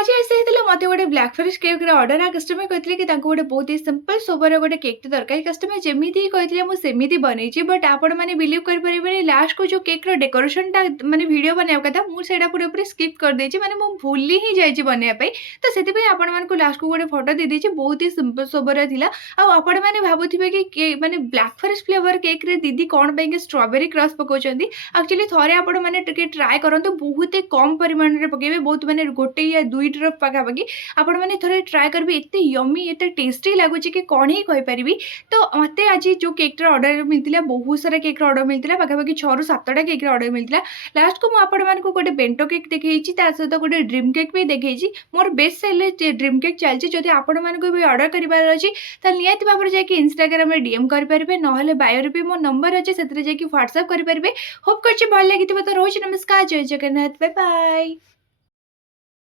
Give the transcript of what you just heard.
आज ऐसे ही मत गोटे block forest cake order customer कहते कि गोटे बहुत ही सिंपल सोबर गोटे केक दरकार कस्टमर जमी कहते मुझे बनई बट आपण मैंने बिलीव करेंगे लास्ट को जो केक डेकोरेशन मैंने वीडियो बनवा कथा मुझे पूरा पूरी स्किप कर देती मैंने भूल ही जाइए बनवाई तो से आपण मानक लास्ट को गोटे फोटो दे देती बहुत ही सिंपल सोबर था आपण मैंने भावुवे कि मैंने ब्लाक फरेस्ट फ्लेवर केक रे दीदी कौन पे स्ट्रॉबेरी क्रश पकाउं एक्चुअली थोड़े आपण मैंने ट्राए करते बहुत ही कम परिमाण में पकेबे बहुत मैंने गोटे या दुई ड्रप पाखापाखि आपण मैंने थोड़े ट्राए करेंगे एत यमी एत टेस्टी लगुच कि कौन ही कहीपरि तो मत आज जो केक अर्डर मिलता बहुत सारा केक अर्डर मिलता पाखापाखि 6 ରୁ 7टा केक अर्डर मिलता लास्ट को मुझे गोटे बेंटो केक देखी सहित गोटे ड्रीम केक भी देखी मोर बेस्ट सेल ड्रीम केक चलती जदि आपण मानक भी अर्डर करार अच्छी निहती भाव में जाकि इंस्टाग्राम डीएम करेंगे ना बायोरे भी मो नंबर अच्छे से व्हाट्सएप करेंगे होप कर भल लगी तो रोज नमस्कार जय जगन्नाथ बाय बाय।